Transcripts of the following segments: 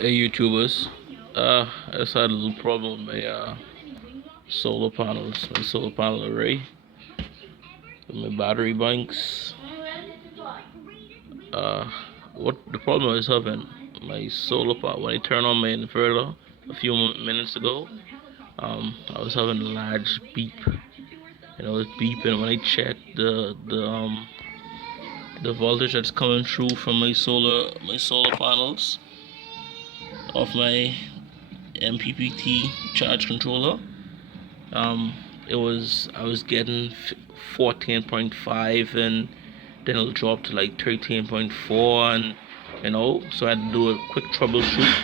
Hey YouTubers, I just had a little problem with my solar panels, my solar panel array, with my battery banks. Uh, what the problem I was having, my solar panel, when I turned on my inverter a few minutes ago, I was having a large beep, and it was beeping when I checked the voltage that's coming through from my solar panels of my MPPT charge controller. Um, it was I was getting 14.5, and then it'll drop to like 13.4, and so I had to do a quick troubleshoot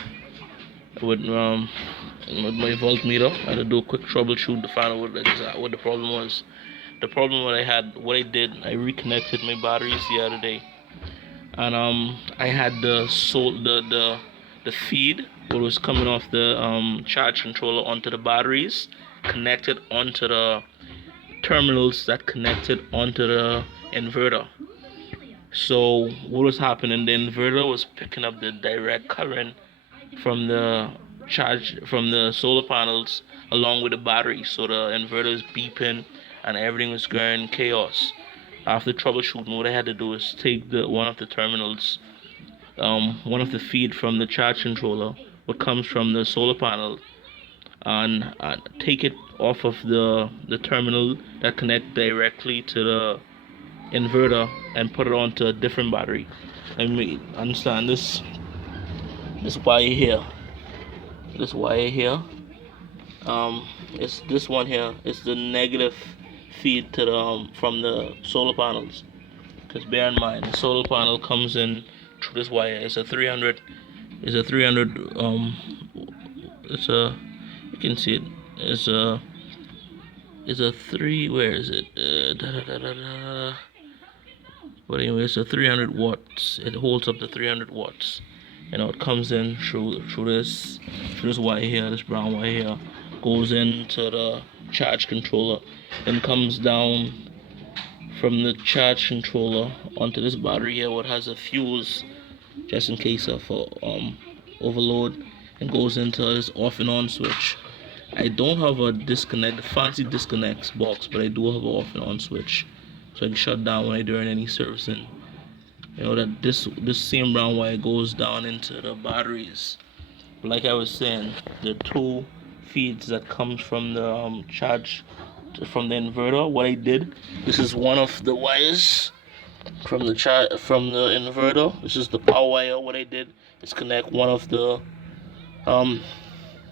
with with my voltmeter. I had to do a quick troubleshoot to find out what the problem was. The problem what I did, I reconnected my batteries the other day, and I had the feed what was coming off the charge controller onto the batteries connected onto the terminals that connected onto the inverter. So what was happening? The inverter was picking up the direct current from the solar panels along with the battery. So the inverter is beeping and everything was going chaos. After troubleshooting, what I had to do is take the one of the terminals, one of the feed from the charge controller, what comes from the solar panel, and take it off of the terminal that connect directly to the inverter and put it onto a different battery. I mean, understand this wire here. This wire here. It's this one here. It's the negative feed to the from the solar panels. Because bear in mind, the solar panel comes in through this wire. It's a 300. It's a 300. It's a. You can see it. It's a. It's a three. Where is it? But anyway, it's a 300 watts. It holds up to 300 watts. It comes in through this wire here, this brown wire here, goes into the charge controller, then comes down from the charge controller onto this battery here, what has a fuse just in case of overload, and goes into this off and on switch. I don't have a fancy disconnects box, but I do have an off and on switch, so I can shut down when I doing any servicing. That this same brown wire goes down into the batteries. But like I was saying, the two feeds that comes from the charge from the inverter. What I did, this is one of the wires from the inverter. This is the power wire. What I did is connect one of the um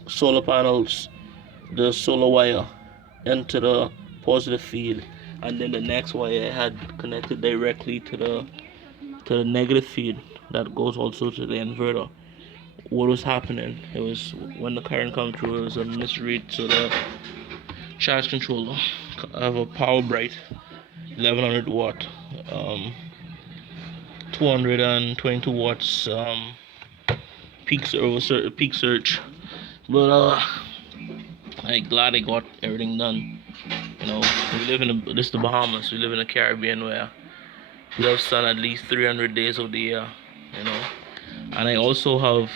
solar panels, the solar wire, into the positive feed, and then the next wire I had connected directly to the negative feed that goes also to the inverter. What was happening? It was when the current come through, it was a misread to the charge controller. I have a power bright 1100 watt, 222 watts peak surge. But I'm glad I got everything done. We live in this is the Bahamas. We live in the Caribbean where we have sun at least 300 days of the year. You know, and I also have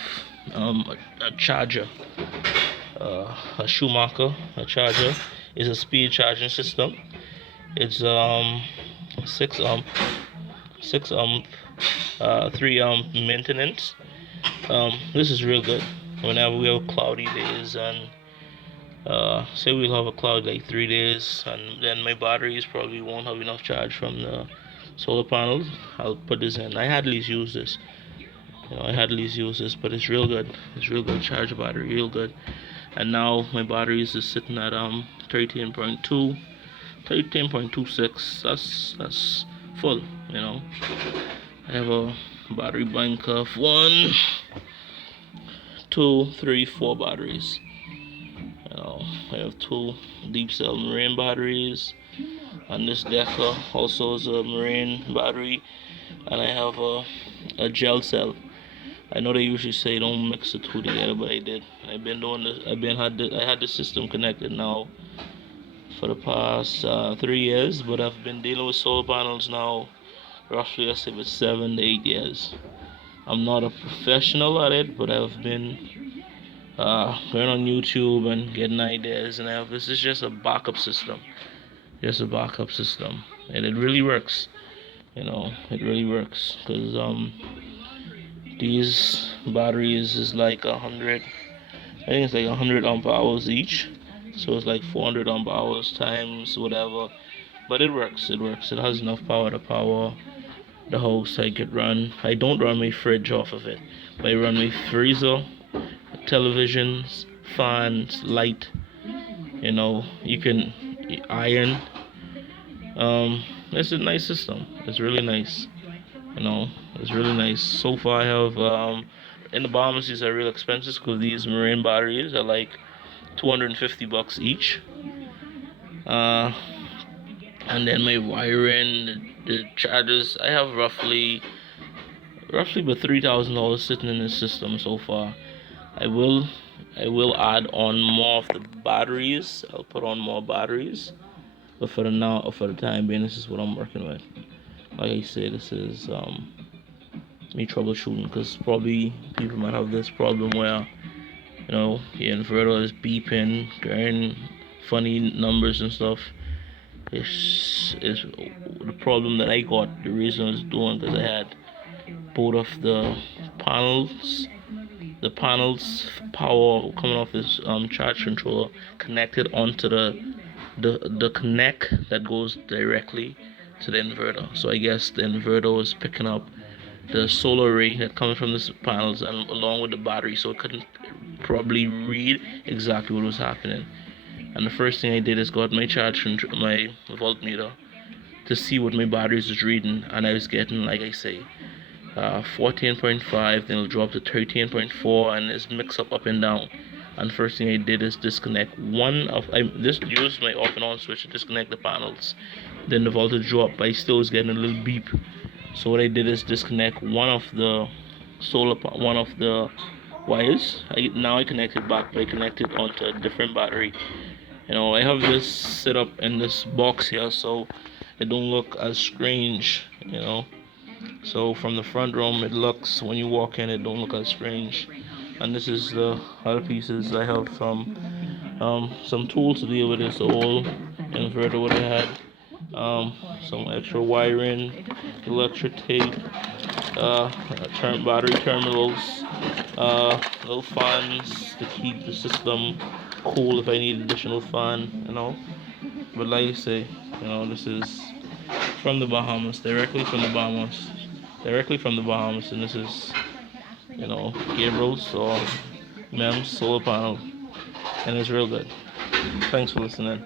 a charger, a Schumacher, a charger. It's a speed charging system. It's 6 amp, 6 amp, 3 amp maintenance. This is real good. Whenever we have cloudy days, and say we'll have a cloud like 3 days, and then my batteries probably won't have enough charge from the solar panels, I'll put this in. I hardly use this. But it's real good. It's real good. Charge battery, real good. And now my batteries is sitting at 13.2, 13.26. That's full. I have a battery bank of 1, 2, 3, 4 batteries. I have two deep cell marine batteries, and this Deca also is a marine battery, and I have a gel cell. I know they usually say don't mix the two together, but I did. I've been doing this. I had the system connected now for the past 3 years, but I've been dealing with solar panels now roughly, let's say, for 7 to 8 years. I'm not a professional at it, but I've been going on YouTube and getting ideas, and this is just a backup system, and it really works. It really works because these batteries is like 100. I think it's like 100 amp hours each, so it's like 400 amp hours times whatever. But it works. It works. It has enough power to power the house. I don't run my fridge off of it, but I run my freezer, televisions, fans, light. You can iron. It's a nice system. It's really nice. It's really nice. So far, I have in the Bahamas, these are real expensive because these marine batteries are like $250 each. Uh, and then my wiring, the chargers. I have roughly about $3,000 sitting in this system so far. I will add on more of the batteries. I'll put on more batteries, but for the time being, this is what I'm working with. Like I said, this is me troubleshooting because probably people might have this problem where your inverter is beeping, carrying funny numbers and stuff. It's the problem that I got. The reason I was doing because I had both of the panels power coming off this charge controller connected onto the connect that goes directly to the inverter. So I guess the inverter was picking up the solar array that comes from the panels and along with the battery, so it couldn't probably read exactly what was happening. And the first thing I did is got my my voltmeter to see what my batteries was reading, and I was getting, like I say, 14.5, then it'll drop to 13.4, and it's mix up and down. And first thing I did is disconnect I just used my off and on switch to disconnect the panels. Then the voltage dropped, but I still was getting a little beep. So what I did is disconnect one of the wires. Now I connected back, but I connected onto a different battery. I have this set up in this box here, so it don't look as strange. So from the front room, it looks, when you walk in, it don't look as strange. And this is the other pieces. I have some tools to deal with this old inverter what I had. Some extra wiring, electric tape, battery terminals, little fans to keep the system cool if I need additional fan. But like I say, this is from the Bahamas, directly from the Bahamas, and this is, Gabriel's or Mem's solar panel, and it's real good. Thanks for listening.